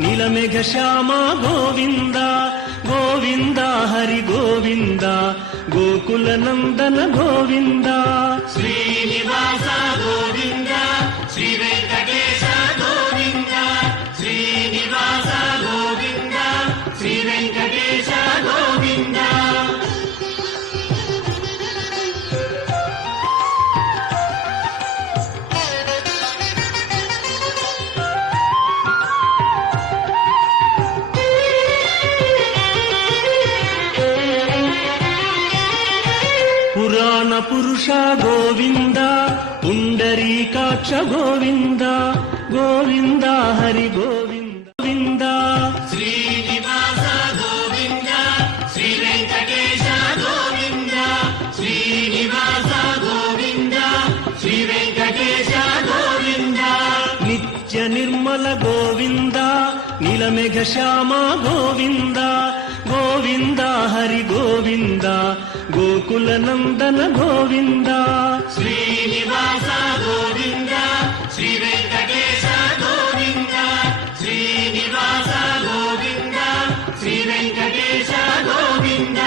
నీలమేఘ శ్యామ గోవింద గోవింద హరి గోవింద గోకుల నందన గోవింద శ్రీనివాస గోవింద శ్రీ వెంకటేశ గోవింద శ్రీనివాస గోవింద శ్రీ వెంకటేశ గోవింద పురాణ పురుష గోవింద పుండరీకాక్ష గోవింద గోవింద హరి గోవింద గోవింద శ్రీనివాస గోవింద శ్రీ వెంకటేశ గోవింద శ్రీనివాస గోవింద శ్రీ వెంకటేశ గోవింద నిత్య నిర్మల గోవింద నీలమేఘ శ్యామ గోవింద గోవింద హరి గోవింద గోకుల నందన గోవింద శ్రీనివాస గోవింద శ్రీ వెంకటేశ గోవింద శ్రీనివాస గోవింద శ్రీ వెంకటేశ గోవింద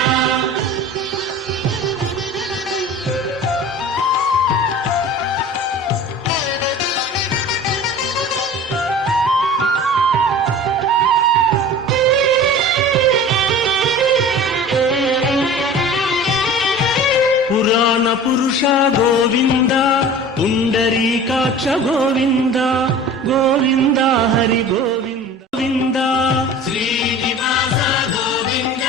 పురాణ పురుష గోవింద పుండరీకాక్ష గోవింద గోవింద హరి గోవింద గోవింద శ్రీనివాస గోవింద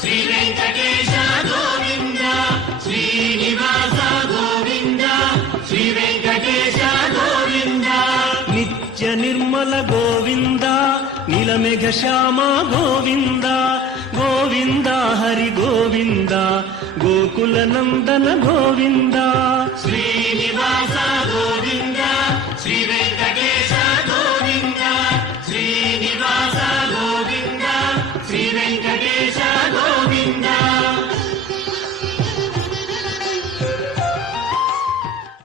శ్రీ వెంకటేశ గోవింద శ్రీనివాస గోవింద శ్రీ వెంకటేశ గోవింద నిత్య నిర్మల గోవింద నీలమేఘ శ్యామ గోవింద గోవింద హరి గోవింద గోకుల నందన గోవింద శ్రీనివాస గోవింద శ్రీ వెంకటేశ